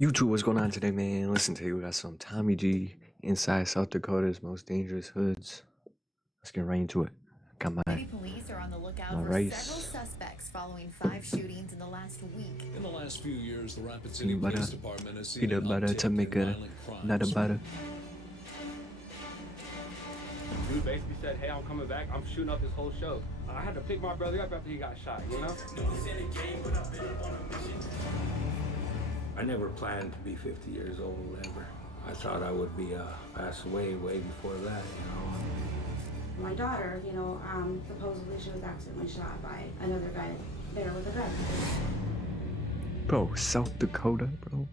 YouTube, what's going on today, man? Listen to you. We got some Tommy G inside South Dakota's most dangerous hoods. Let's get right into it. Got City police are on the lookout my for rice. several suspects following 5 shootings in the last week. In the last few years, the Rapid City Peanut butter, Police Department has seen peanut an butter uptick to in make it violent crimes. not a butter. Dude basically said, hey, I'm coming back. I'm shooting up this whole show. I had to pick my brother up after he got shot, you know? I never planned to be 50 years old ever. I thought I would be passed away way before that, you know. My daughter, supposedly she was accidentally shot by another guy there with a gun. Bro, South Dakota, bro.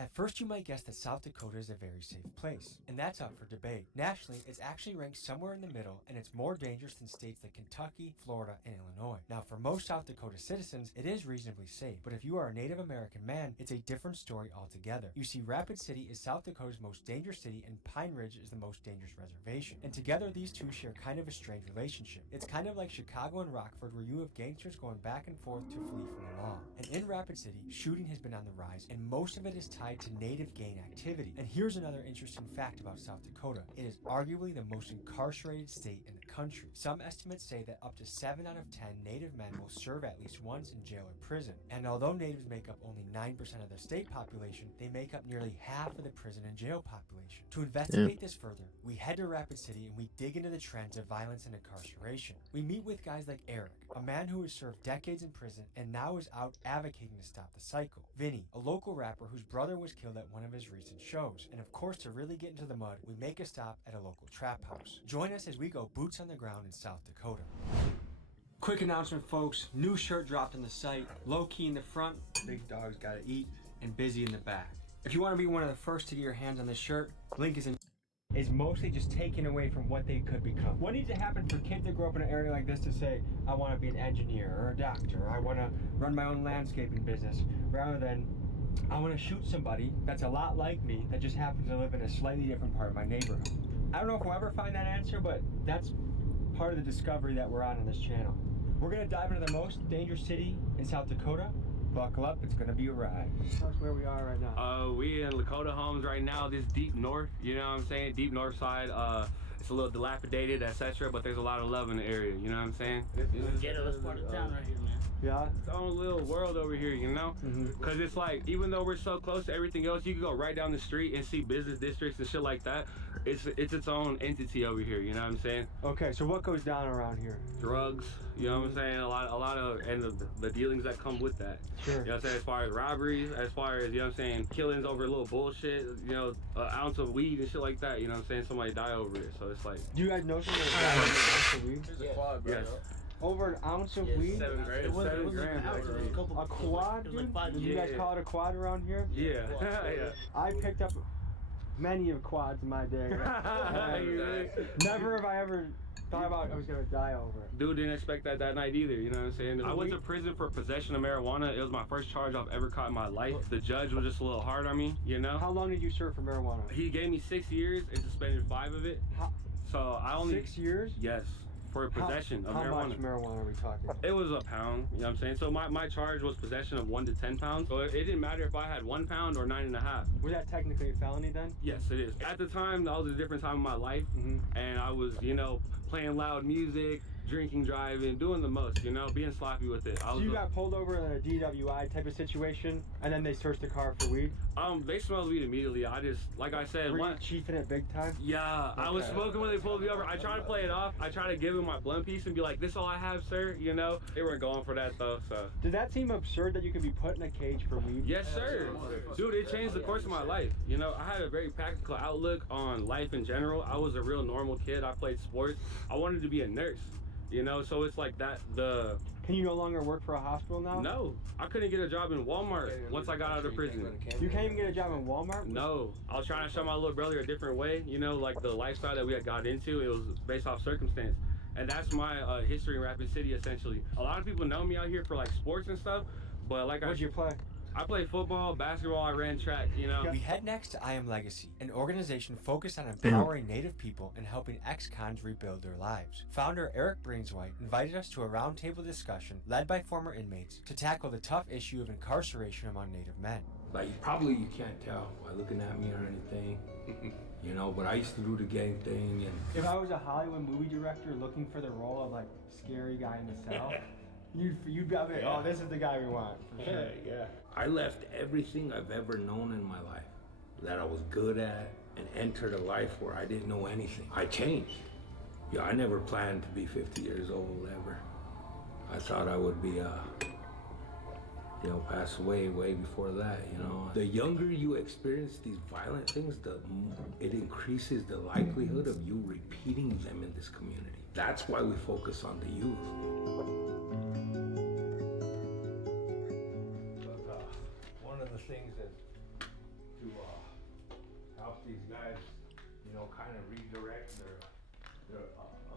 At first, you might guess that South Dakota is a very safe place, and that's up for debate. Nationally, it's actually ranked somewhere in the middle, and it's more dangerous than states like Kentucky, Florida, and Illinois. Now, for most South Dakota citizens, it is reasonably safe, but if you are a Native American man, it's a different story altogether. You see, Rapid City is South Dakota's most dangerous city, and Pine Ridge is the most dangerous reservation. And together, these two share kind of a strange relationship. It's kind of like Chicago and Rockford, where you have gangsters going back and forth to flee from the law. And in Rapid City, shooting has been on the rise, and most of it is tied to native gang activity. And here's another interesting fact about South Dakota. It is arguably the most incarcerated state in the country. Some estimates say that up to 7 out of 10 native men will serve at least once in jail or prison. And although natives make up only 9% of the state population, they make up nearly half of the prison and jail population. To investigate this further, we head to Rapid City and we dig into the trends of violence and incarceration. We meet with guys like Eric, a man who has served decades in prison and now is out advocating to stop the cycle. Vinny, a local rapper whose brother was killed at one of his recent shows. And of course, to really get into the mud, we make a stop at a local trap house. Join us as we go boots on the ground in South Dakota. Quick announcement, folks. New shirt dropped on the site. Low key in the front, big dogs gotta eat, and busy in the back. If you want to be one of the first to get your hands on this shirt, link is mostly just taken away from what they could become. What needs to happen for kids that grow up in an area like this to say, I want to be an engineer or a doctor, or I want to run my own landscaping business, rather than I want to shoot somebody that's a lot like me that just happens to live in a slightly different part of my neighborhood. I don't know if we'll ever find that answer, but that's part of the discovery that we're on this channel. We're going to dive into the most dangerous city in South Dakota. Buckle up, it's going to be a ride. That's where we are right now. We in Dakota Homes right now, this deep north, you know what I'm saying? Deep north side. It's a little dilapidated, etc., but there's a lot of love in the area, you know what I'm saying? Ghettoest part of town right here, man. Yeah? It's its own little world over here, you know? Because it's like, even though we're so close to everything else, you can go right down the street and see business districts and shit like that. It's its own entity over here, you know what I'm saying? Okay, so what goes down around here? Drugs, you know what I'm saying? A lot of, and the dealings that come with that. Sure. You know what I'm saying? As far as robberies, as far as, you know what I'm saying, killings over a little bullshit, you know, an ounce of weed and shit like that, you know what I'm saying? Somebody die over it, so it's like... Do you guys know something about an ounce of weed? There's a quad, bro. Yes. Over an ounce of weed? 7 grams. It wasn't 7 an grams. ounce, it was a couple. A quad, It was like dude? 5 Do you guys Yeah. call it a quad around here? Yeah. Yeah. I picked up many of quads in my day. Never have I ever thought about I was gonna die over it. Dude didn't expect that night either, you know what I'm saying? I went to prison for possession of marijuana. It was my first charge I've ever caught in my life. The judge was just a little hard on me, you know? How long did you serve for marijuana? He gave me 6 years and suspended 5 of it. How, So I only... 6 years? Yes, for possession of how marijuana. much marijuana are we talking? It was a pound, you know what I'm saying? So my charge was possession of 1 to 10 pounds. So it didn't matter if I had 1 pound or 9.5. Was that technically a felony then? Yes, it is. At the time, that was a different time in my life. And I was, you know, playing loud music, drinking, driving, doing the most, you know, being sloppy with it. So you got pulled over in a DWI type of situation, and then they searched the car for weed? They smelled weed immediately. I just, like I said, Were you chiefing it big time? Yeah, I was smoking when they pulled me over. I tried to play it off. I tried to give him my blunt piece and be like, this all I have, sir, you know? They weren't going for that, though, so. Did that seem absurd that you could be put in a cage for weed? Yes, sir. Dude, it changed the course of my life. You know, I had a very practical outlook on life in general. I was a real normal kid. I played sports. I wanted to be a nurse, you know? So it's like that, Can you no longer work for a hospital now? No, I couldn't get a job in Walmart once I got out of prison. You can't even get a job in Walmart? No, I was trying to show my little brother a different way, you know, like the lifestyle that we had got into, it was based off circumstance. And that's my history in Rapid City, essentially. A lot of people know me out here for like sports and stuff, but like What'd you play? I played football, basketball, I ran track, you know. We head next to I Am Legacy, an organization focused on empowering Native people and helping ex-cons rebuild their lives. Founder Eric Brainswhite invited us to a roundtable discussion led by former inmates to tackle the tough issue of incarceration among Native men. Like, probably you can't tell by looking at me or anything, you know, but I used to do the gang thing. And If I was a Hollywood movie director looking for the role of, like, scary guy in the cell, you'd be like, oh, this is the guy we want, for sure. Yeah. I left everything I've ever known in my life that I was good at and entered a life where I didn't know anything. I changed. Yeah, I never planned to be 50 years old ever. I thought I would be, pass away way before that, you know. The younger you experience these violent things, it increases the likelihood of you repeating them in this community. That's why we focus on the youth. One of the things that to help these guys, you know, kind of redirect their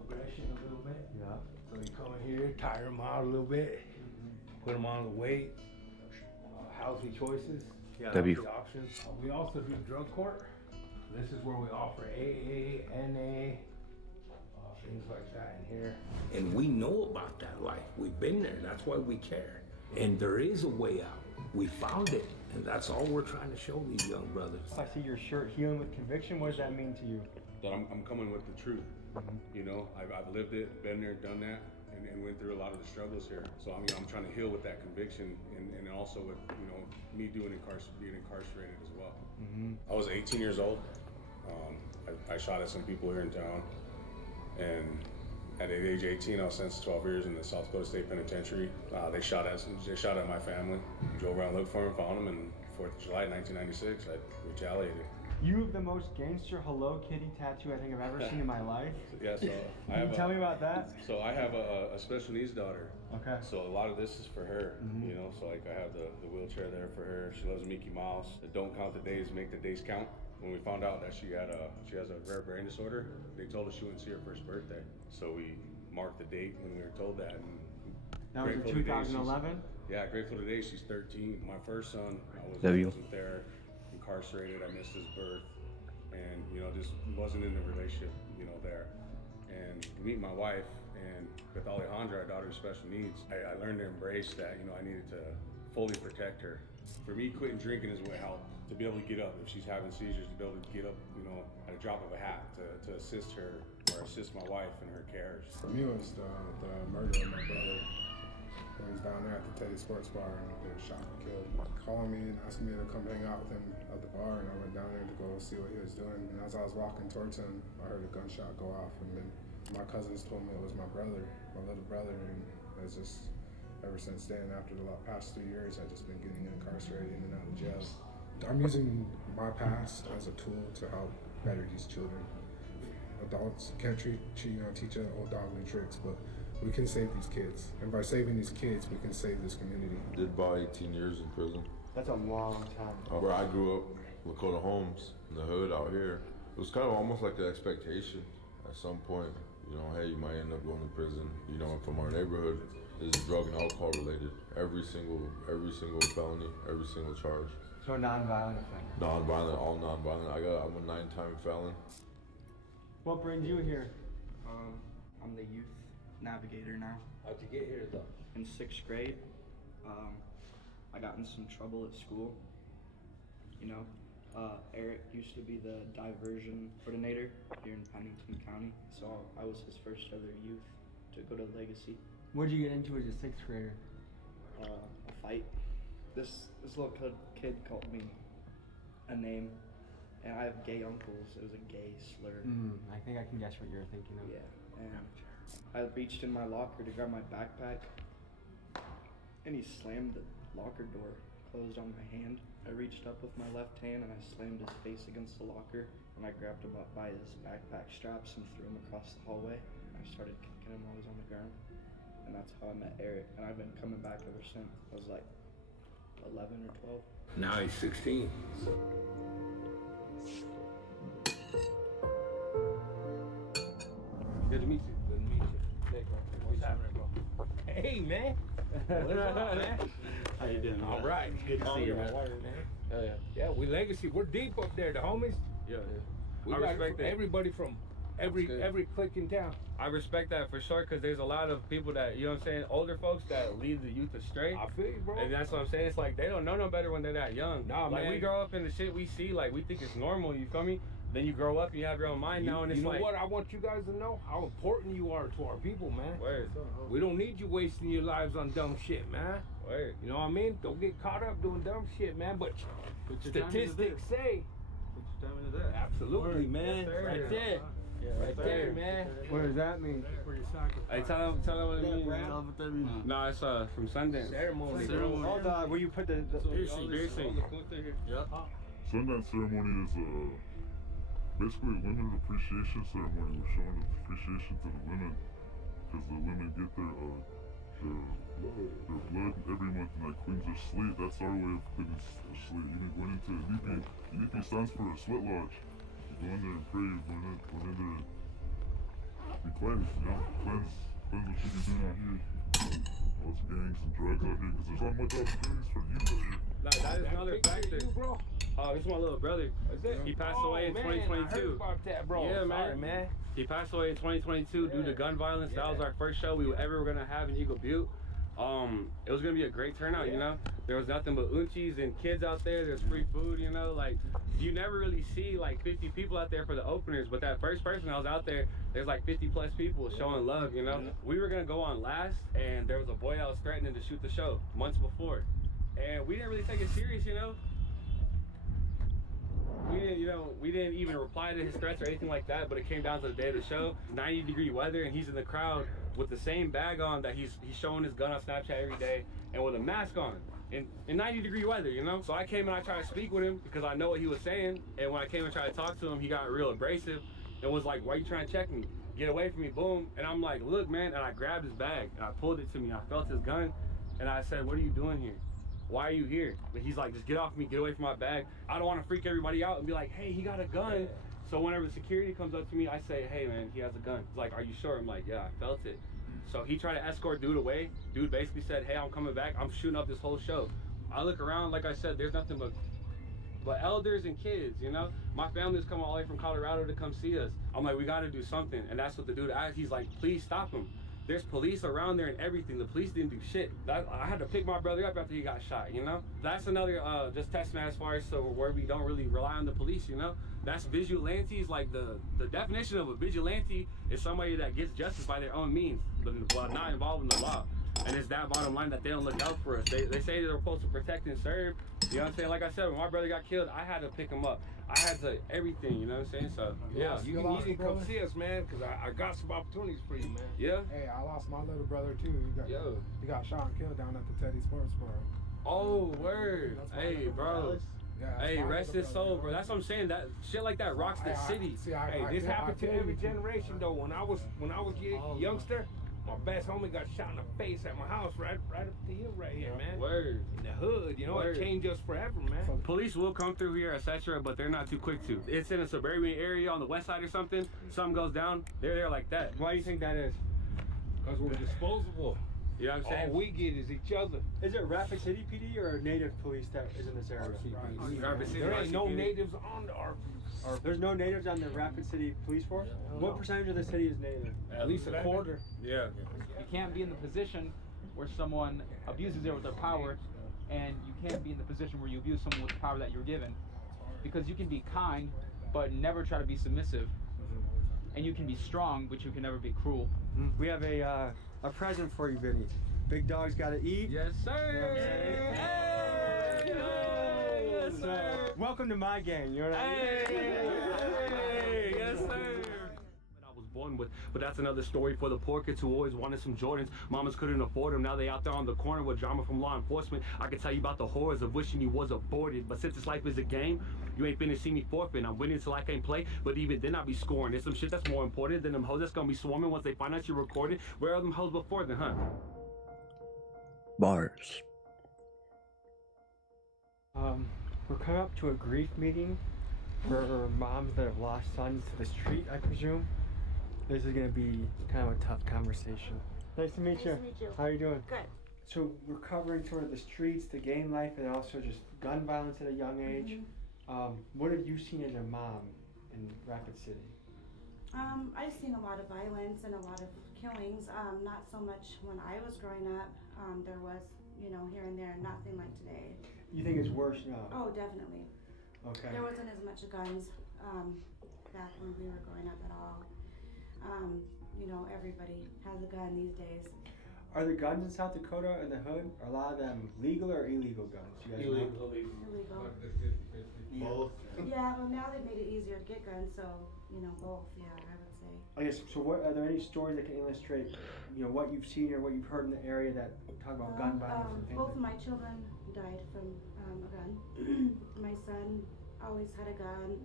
aggression a little bit. Yeah. So you come in here, tire them out a little bit, put them on the weight, healthy choices, W. healthy options. We also do drug court. This is where we offer AA, NA, things like that in here. And we know about that life. We've been there. That's why we care. And there is a way out. We found it. And that's all we're trying to show these young brothers. I see your shirt, Healing with Conviction. What does that mean to you? That I'm coming with the truth. You know, I've lived it, been there, done that, and went through a lot of the struggles here. So I'm trying to heal with that conviction, and also with, you know, me being incarcerated as well. I was 18 years old. I shot at some people here in town, and at age 18, I was sentenced to 12 years in the South Dakota State Penitentiary. They shot at my family. Drove around, looked for them, found them, and 4th of July, 1996, I retaliated. You have the most gangster Hello Kitty tattoo I think I've ever seen in my life. Yeah, so Can you tell me about that? So I have a special needs daughter. Okay. So a lot of this is for her, you know. So like I have the wheelchair there for her. She loves Mickey Mouse. The don't count the days, make the days count. When we found out that she has a rare brain disorder, they told us she wouldn't see her first birthday. So we marked the date when we were told that. And That was in 2011? Yeah, grateful today she's 13. My first son, I wasn't there, incarcerated. I missed his birth, and you know, just wasn't in the relationship, you know, there. And meet my wife, and with Alejandra, our daughter with special needs, I learned to embrace that. You know, I needed to fully protect her. For me, quitting drinking is what helped. To be able to get up if she's having seizures, to be able to get up, you know, at a drop of a hat to assist her or assist my wife in her cares. For me, it was the murder of my brother. He was down there at the Teddy Sports Bar and he was shot and killed. Calling me and asking me to come hang out with him at the bar, and I went down there to go see what he was doing. And as I was walking towards him, I heard a gunshot go off, and then my cousins told me it was my brother, my little brother, and it's just ever since then, after the past 3 years, I've just been getting incarcerated in and out of jail. I'm using my past as a tool to help better these children. Adults can't teach an old dog new tricks, but we can save these kids. And by saving these kids, we can save this community. Did about 18 years in prison. That's a long time. Where I grew up, Dakota Homes, in the hood out here, it was kind of almost like an expectation at some point. You know, hey, you might end up going to prison. You know, from our neighborhood, is drug and alcohol related. Every single felony, every single charge. So non-violent offender. Non-violent, all non-violent. I'm a 9-time felon. What brings you here? I'm the youth navigator now. How'd you get here though? In 6th grade, I got in some trouble at school. You know, Eric used to be the diversion coordinator here in Pennington County, so I was his first ever youth to go to Legacy. What did you get into as a 6th grader? A fight. This little kid called me a name, and I have gay uncles. It was a gay slur. I think I can guess what you're thinking of. Yeah, and I reached in my locker to grab my backpack, and he slammed the locker door closed on my hand. I reached up with my left hand and I slammed his face against the locker, and I grabbed him up by his backpack straps and threw him across the hallway. And I started kicking him while he was on the ground, and that's how I met Eric. And I've been coming back ever since. I was like 11 or 12. Now he's 16. Good to meet you. Good to meet you. Hey, bro. What's happening, bro? Hey, man. What's up, man? How you doing? All right. Good to see you, man. Hell yeah. Yeah, we legacy. We're deep up there, the homies. Yeah. We I got respect that. everybody from every clique in town. I respect that for sure, because there's a lot of people that, you know what I'm saying, older folks that lead the youth astray. I feel you, bro. And that's what I'm saying. It's like they don't know no better when they're that young. Nah, like, man. we grow up in the shit we see, like, we think it's normal, you feel me? Then you grow up, you have your own mind now, and it's you know like... what? I want you guys to know how important you are to our people, man. Word. We don't need you wasting your lives on dumb shit, man. Word. You know what I mean? Don't get caught up doing dumb shit, man. But statistics say... Put your time into that. Absolutely, man. Yes, sir. Right there. Yeah, Right there, man. What does that mean? Hey, tell them what it means. No, it's from Sundance. Ceremony. Oh, where you put the Piercing. Yep. Sundance ceremony is basically a women's appreciation ceremony. We're showing appreciation to the women because the women get their blood every month, and like cleans their slate. That's our way of cleaning the slate. Even going into EDP. EDP stands for a sweat lodge. You go in there and pray. You go in there and be cleansed. You know, cleanse what you're doing out here. All those gangs and drugs out here, because there's not much opportunities for youth out here. That is another factor. Bro. Oh, this is my little brother. He passed away in 2022. I heard about that, bro. Yeah, Sorry, man. He passed away in 2022 due to gun violence. That was our first show we ever were gonna have in Eagle Butte. It was gonna be a great turnout, you know. There was nothing but unchies and kids out there. There's free food, you know. Like, you never really see like 50 people out there for the openers, but that first person I was out there, there's like 50 plus people showing love, you know. We were gonna go on last, and there was a boy that was threatening to shoot the show months before, and we didn't really take it serious, you know. We didn't even reply to his threats or anything like that, but it came down to the day of the show, 90-degree weather, and he's in the crowd with the same bag on that he's showing his gun on Snapchat every day, and with a mask on in 90-degree weather, you know. So I came and I tried to speak with him because I know what he was saying, and when I came and tried to talk to him, he got real abrasive and was like, "Why are you trying to check me? Get away from me!" Boom. And I'm like, "Look, man," and I grabbed his bag and I pulled it to me. I felt his gun, and I said, "What are you doing here? Why are you here?" But he's like, "Just get off me, get away from my bag." I don't want to freak everybody out and be like, "Hey, he got a gun." So whenever the security comes up to me, I say, "Hey man, he has a gun." He's like, "Are you sure?" I'm like, "Yeah, I felt it." So he tried to escort dude away. Dude basically said, "Hey, I'm coming back. I'm shooting up this whole show." I look around, like I said, there's nothing but elders and kids, you know? My family's coming all the way from Colorado to come see us. I'm like, we gotta do something. And that's what the dude asked. He's like, "Please stop him. There's police around there and everything." The police didn't do shit. I had to pick my brother up after he got shot, you know? That's another just testament as far as to where we don't really rely on the police, you know? That's vigilantes. Like the definition of a vigilante is somebody that gets justice by their own means, but not involved in the law. And it's that bottom line that they don't look out for us. They say they're supposed to protect and serve. You know what I'm saying? Like I said, when my brother got killed, I had to pick him up. I had to everything, you know what I'm saying? So, yeah. You can come see us, man, because I got some opportunities for you, man. Yeah? Hey, I lost my little brother, too. He got shot and killed down at the Teddy Sports Bar. Oh, word. Hey, bro. Yeah, hey, rest his soul, bro. That's what I'm saying. That shit like that rocks the city. Hey, this happened to every generation, though. When I was a youngster, my best homie got shot in the face at my house, right up the hill right here, man. Word. In the hood, you know, Word. It changed us forever, man. Police will come through here, etc., but they're not too quick to. It's in a suburban area on the west side or something. Something goes down, they're there like that. Why do you think that is? Because we're disposable. You know what I'm saying? All we get is each other. Is it Rapid City PD or a native police that is in this area? Rapid City. There ain't no natives on our There's no natives on the Rapid City Police Force? What percentage of the city is native? At least a quarter. Yeah. You can't be in the position where someone abuses it with their power, and you can't be in the position where you abuse someone with the power that you're given. Because you can be kind, but never try to be submissive. And you can be strong, but you can never be cruel. We have a present for you, Vinny. Big dog's gotta eat. Yes, sir. Hey, yes, sir. Welcome to my gang. You know what I mean? Hey, yes, sir. I was born with, but that's another story for the poor kids who always wanted some Jordans. Mamas couldn't afford them. Now they out there on the corner with drama from law enforcement. I can tell you about the horrors of wishing you was aborted. But since this life is a game, you ain't finna see me forfeit. I'm winning till I can't play, but even then I be scoring. There's some shit that's more important than them hoes that's gonna be swarming once they find out you're recorded. Where are them hoes before then, huh? Bars. We're coming up to a grief meeting for moms that have lost sons to the street, I presume. This is gonna be kind of a tough conversation. Nice to meet you. Nice to meet you. How are you doing? Good. So we're covering sort of the streets, the gang life, and also just gun violence at a young age. What have you seen as a mom in Rapid City? I've seen a lot of violence and a lot of killings. Not so much when I was growing up. There was, here and there, nothing like today. You think it's worse now? Oh, definitely. Okay. There wasn't as much guns back when we were growing up at all. Everybody has a gun these days. Are the guns in South Dakota in the hood, are a lot of them legal or illegal guns? You guys know? Illegal. Both. Yeah, well now they've made it easier to get guns, so, both, yeah, I would say. I guess, so what, are there any stories that can illustrate, what you've seen or what you've heard in the area that talk about gun violence and things? Both of my children died from a gun. My son always had a gun.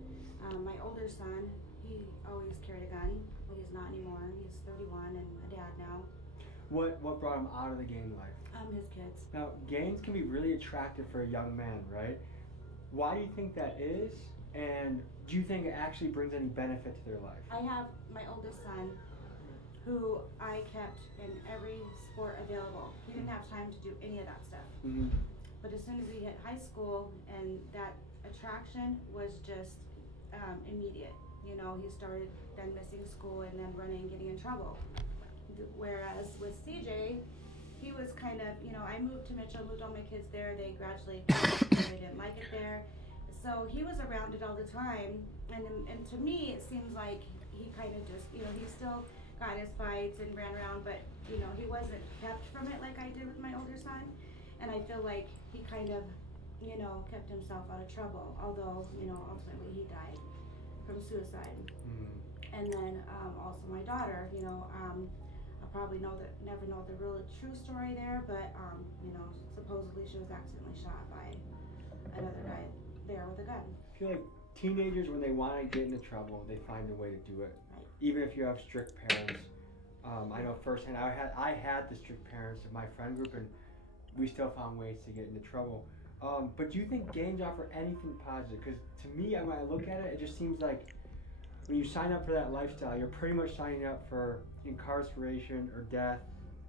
My older son, he always carried a gun, but he's not anymore. He's 31 and a dad now. What brought him out of the gang life? His kids. Now, gangs can be really attractive for a young man, right? Why do you think that is? And do you think it actually brings any benefit to their life? I have my oldest son who I kept in every sport available. He didn't have time to do any of that stuff. Mm-hmm. But as soon as he hit high school, and that attraction was just immediate. He started then missing school and then running and getting in trouble. Whereas with CJ, he was kind of, I moved to Mitchell, moved all my kids there. They gradually, they didn't like it there. So he was around it all the time. And to me, it seems like he kind of just, he still got his fights and ran around, but, he wasn't kept from it like I did with my older son. And I feel like he kind of, kept himself out of trouble. Although, ultimately he died from suicide. And then also my daughter, I probably never know the real true story there, but supposedly she was accidentally shot by another guy there with a gun. I feel like teenagers, when they want to get into trouble, they find a way to do it. Right. Even if you have strict parents. I know firsthand, I had the strict parents in my friend group, and we still found ways to get into trouble. But do you think gangs offer anything positive? Because to me, when I look at it, it just seems like when you sign up for that lifestyle, you're pretty much signing up for incarceration or death,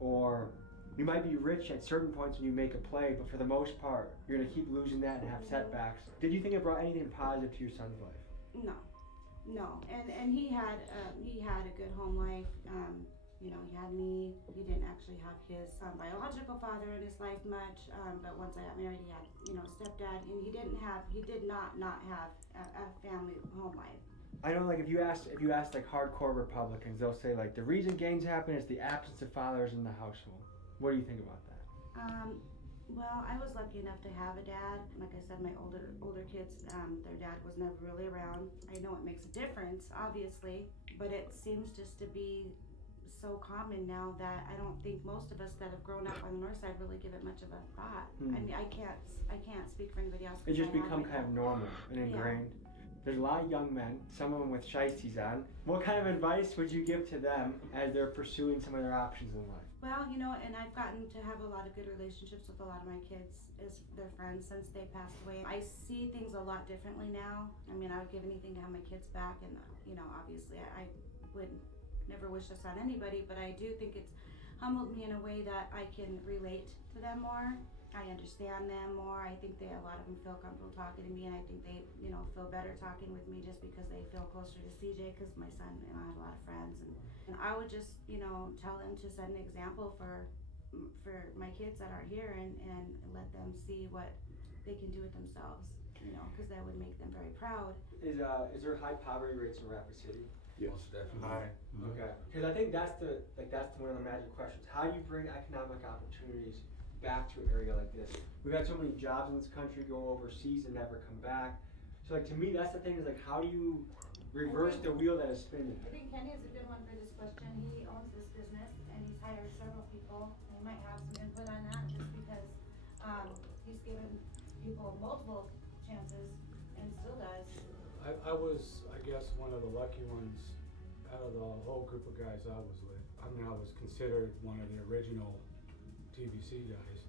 or you might be rich at certain points when you make a play, but for the most part, you're going to keep losing that and have setbacks. Did you think it brought anything positive to your son's life? No. And he had a good home life. He had me. He didn't actually have his biological father in his life much, but once I got married, he had, stepdad, and he did not have a family home life. I know, like, if you ask like hardcore Republicans, they'll say like the reason gangs happen is the absence of fathers in the household. What do you think about that? Well, I was lucky enough to have a dad. Like I said, my older kids, their dad was never really around. I know it makes a difference, obviously, but it seems just to be so common now that I don't think most of us that have grown up on the north side really give it much of a thought. I mean, I can't speak for anybody else. It just become kind of normal and ingrained. Yeah. There's a lot of young men, some of them with shiesties on. What kind of advice would you give to them as they're pursuing some of their options in life? Well, and I've gotten to have a lot of good relationships with a lot of my kids as their friends since they passed away. I see things a lot differently now. I mean, I would give anything to have my kids back, and obviously I would never wish this on anybody, but I do think it's humbled me in a way that I can relate to them more. I understand them more. I think a lot of them feel comfortable talking to me, and I think they, feel better talking with me just because they feel closer to CJ, because my son, I have a lot of friends, and I would just, tell them to set an example for my kids that aren't here, and let them see what they can do with themselves, because that would make them very proud. Is there high poverty rates in Rapid City? Yes, definitely. High. Okay. Because I think that's one of the magic questions. How do you bring economic opportunities back to an area like this? We've had so many jobs in this country go overseas and never come back. So, like, to me, that's the thing, is like, how do you reverse the wheel that is spinning? I think Kenny is a good one for this question. He owns this business, and he's hired several people. He might have some input on that, just because he's given people multiple chances and still does. I was, I guess, one of the lucky ones out of the whole group of guys I was with. I mean, I was considered one of the original TVC guys.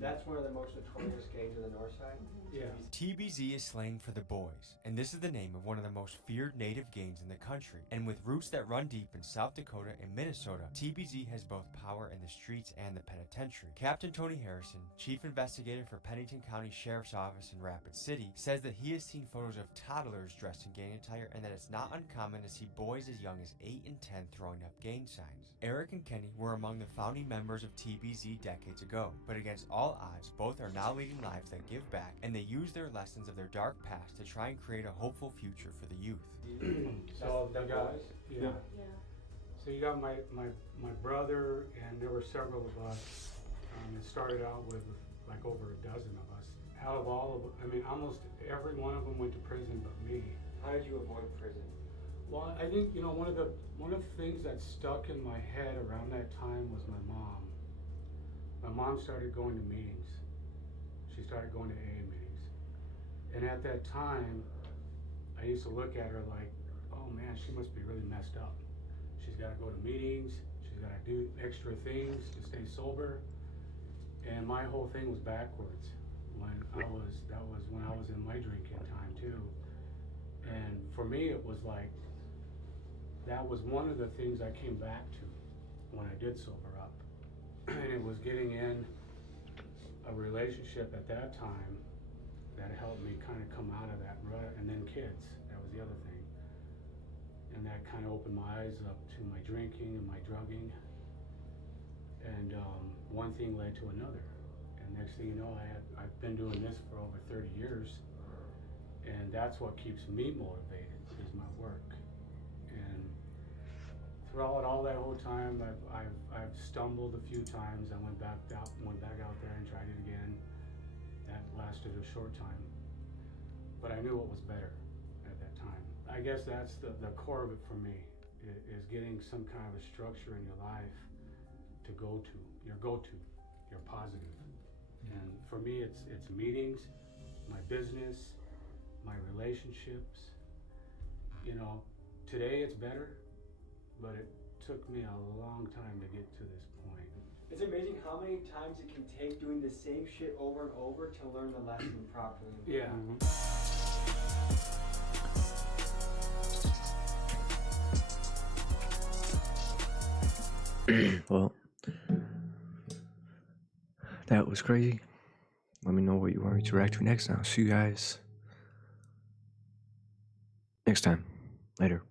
That's one of the most notorious gangs of the north side? Yeah. TBZ is slang for the boys, and this is the name of one of the most feared native gangs in the country. And with roots that run deep in South Dakota and Minnesota, TBZ has both power in the streets and the penitentiary. Captain Tony Harrison, chief investigator for Pennington County Sheriff's Office in Rapid City, says that he has seen photos of toddlers dressed in gang attire and that it's not uncommon to see boys as young as 8 and 10 throwing up gang signs. Eric and Kenny were among the founding members of TBZ decades ago, but against all odds, both are now leading lives that give back, and they use their lessons of their dark past to try and create a hopeful future for the youth. So you got, yeah. So you got my brother, and there were several of us. It started out with like over a dozen of us. Out of all of, I mean, almost every one of them went to prison but me. How did you avoid prison? Well, I think, you know, one of the things that stuck in my head around that time was my mom. My mom started going to meetings. She started going to AA meetings. And at that time, I used to look at her like, oh man, she must be really messed up. She's got to go to meetings. She's got to do extra things to stay sober. And my whole thing was backwards. That was when I was in my drinking time too. And for me, it was like, that was one of the things I came back to when I did sober up. And it was getting in a relationship at that time that helped me kind of come out of that rut. And then kids, that was the other thing. And that kind of opened my eyes up to my drinking and my drugging. And one thing led to another. And next thing you know, I've been doing this for over 30 years. And that's what keeps me motivated, is my work. And throughout all that whole time, I've stumbled a few times. I went back out there and tried it again. That lasted a short time, but I knew what was better at that time. I guess that's the core of it for me, is getting some kind of a structure in your life to go to, your positive. And for me, it's meetings, my business, my relationships. You know, today it's better, but it took me a long time to get to this point. It's amazing how many times it can take doing the same shit over and over to learn the lesson properly. Yeah. Well, that was crazy. Let me know what you want me to react to next, and I'll see you guys next time. Later.